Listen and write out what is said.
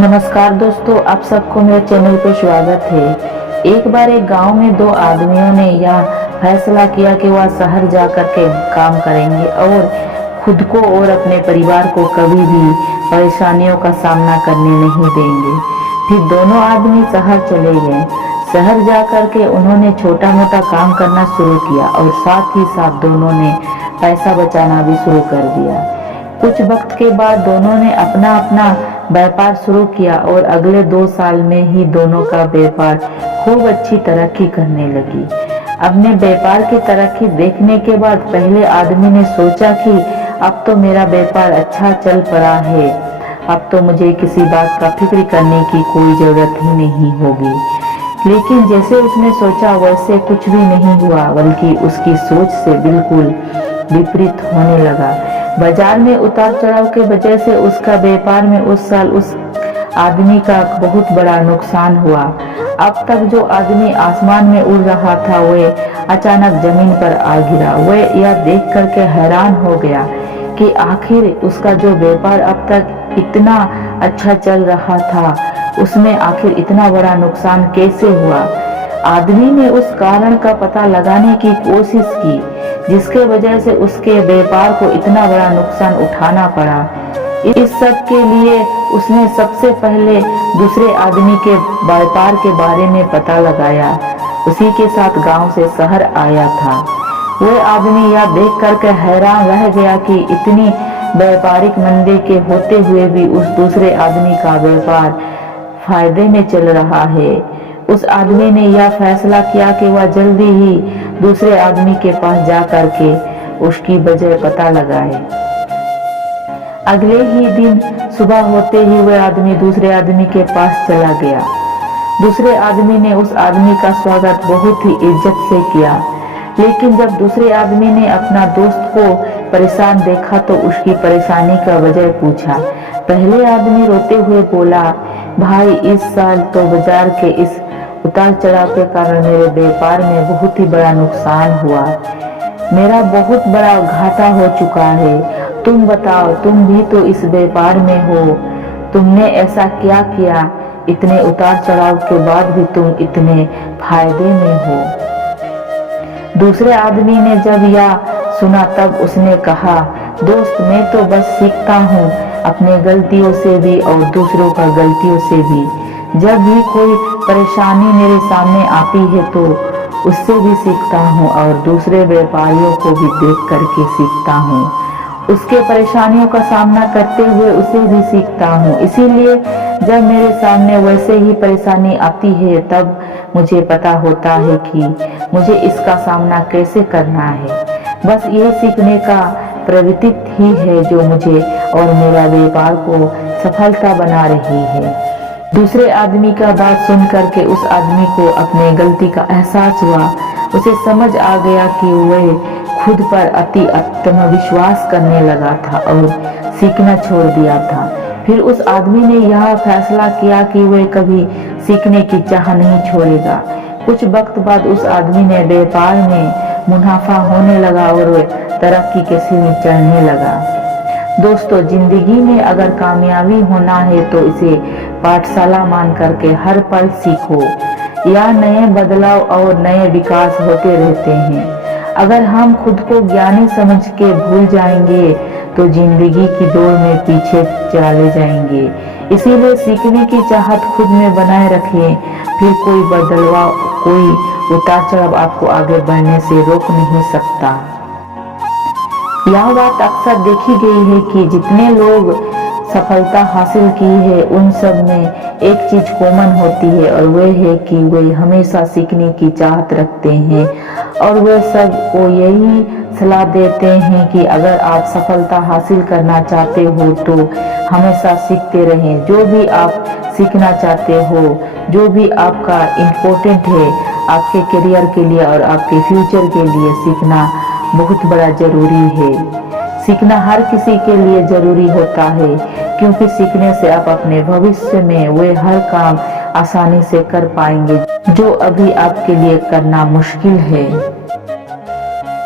नमस्कार दोस्तों, आप सबको मेरे चैनल पे स्वागत है। एक बार एक गांव में दो आदमियों ने यह फैसला किया कि वह शहर जाकर के काम करेंगे और खुद को और अपने परिवार को कभी भी परेशानियों का सामना करने नहीं देंगे। फिर दोनों आदमी शहर चले गए। शहर जाकर के उन्होंने छोटा मोटा काम करना शुरू किया और साथ ही साथ दोनों ने पैसा बचाना भी शुरू कर दिया। कुछ वक्त के बाद दोनों ने अपना अपना व्यापार शुरू किया और अगले 2 साल में ही दोनों का व्यापार खूब अच्छी तरक्की करने लगी। अपने व्यापार की तरक्की देखने के बाद पहले आदमी ने सोचा कि अब तो मेरा व्यापार अच्छा चल पड़ा है, अब तो मुझे किसी बात का फिक्र करने की कोई जरूरत ही नहीं होगी। लेकिन जैसे उसने सोचा वैसे कुछ भी नहीं हुआ, बल्कि उसकी सोच से बिल्कुल विपरीत होने लगा। बाजार में उतार चढ़ाव के वजह से उसका व्यापार में उस साल उस आदमी का बहुत बड़ा नुकसान हुआ। अब तक जो आदमी आसमान में उड़ रहा था वह अचानक जमीन पर आ गिरा। वह यह देख करके हैरान हो गया कि आखिर उसका जो व्यापार अब तक इतना अच्छा चल रहा था, उसमें आखिर इतना बड़ा नुकसान कैसे हुआ। आदमी ने उस कारण का पता लगाने की कोशिश की जिसके वजह से उसके व्यापार को इतना बड़ा नुकसान उठाना पड़ा। इस सब के लिए उसने सबसे पहले दूसरे आदमी के व्यापार के बारे में पता लगाया। उसी के साथ गांव से शहर आया था। वह आदमी यह देख करके हैरान रह गया कि इतनी व्यापारिक मंदी के होते हुए भी उस दूसरे आदमी का व्यापार फायदे में चल रहा है। उस आदमी ने यह फैसला किया कि वह जल्दी ही दूसरे आदमी के पास जा करके उसकी वजह पता लगाए। अगले ही दिन सुबह होते ही वह आदमी दूसरे आदमी के पास चला गया। दूसरे आदमी ने उस आदमी का स्वागत बहुत ही इज्जत से किया। लेकिन जब दूसरे आदमी ने अपना दोस्त को परेशान देखा तो उसकी परेशानी का वजह पूछा। पहले आदमी रोते हुए बोला, भाई इस साल तो बाजार के इस उतार चढ़ाव के कारण मेरे व्यापार में बहुत ही बड़ा नुकसान हुआ, मेरा बहुत बड़ा घाटा हो चुका है। तुम बताओ, तुम भी तो इस व्यापार में हो, तुमने ऐसा क्या किया, इतने उतार चढ़ाव के बाद भी तुम इतने फायदे में हो। दूसरे आदमी ने जब यह सुना तब उसने कहा, दोस्त मैं तो बस सीखता हूँ अपने गलतियों से भी और दूसरों का गलतियों से भी। जब भी कोई परेशानी मेरे सामने आती है तो उससे भी सीखता हूँ और दूसरे व्यापारियों को भी देख करके सीखता हूँ। उसके परेशानियों का सामना करते हुए उसे भी सीखता हूँ। इसीलिए जब मेरे सामने वैसे ही परेशानी आती है तब मुझे पता होता है कि मुझे इसका सामना कैसे करना है। बस यही सीखने का प्रवृत्ति ही है जो मुझे और मेरा व्यापार को सफलता बना रही है। दूसरे आदमी का बात सुन करके उस आदमी को अपने गलती का एहसास हुआ। उसे समझ आ गया कि वह खुद पर अति आत्मविश्वास करने लगा था और सीखना छोड़ दिया था। फिर उस आदमी ने यह फैसला किया कि वह कभी सीखने की चाह नहीं छोड़ेगा। कुछ वक्त बाद उस आदमी ने व्यापार में मुनाफा होने लगा और वह तरक्की के सीढ़ी चढ़ने लगा। दोस्तों, जिंदगी में अगर कामयाबी होना है तो इसे पाठशाला मान करके हर पल सीखो। या नए बदलाव और नए विकास होते रहते हैं। अगर हम खुद को ज्ञानी समझ के भूल जाएंगे तो जिंदगी की दौड़ में पीछे चले जाएंगे। इसीलिए सीखने की चाहत खुद में बनाए रखें, फिर कोई बदलाव, कोई उतार चढ़ाव आपको आगे बढ़ने से रोक नहीं सकता। यह बात अक्सर देखी गई है कि जितने लोग सफलता हासिल की है उन सब में एक चीज कॉमन होती है और वह है कि वे हमेशा सीखने की चाहत रखते हैं और वे सब को यही सलाह देते हैं कि अगर आप सफलता हासिल करना चाहते हो तो हमेशा सीखते रहें। जो भी आप सीखना चाहते हो, जो भी आपका इम्पोर्टेंट है आपके करियर के लिए और आपके फ्यूचर के लिए, सीखना बहुत बड़ा जरूरी है। सीखना हर किसी के लिए जरूरी होता है क्योंकि सीखने से आप अपने भविष्य में वे हर काम आसानी से कर पाएंगे जो अभी आपके लिए करना मुश्किल है।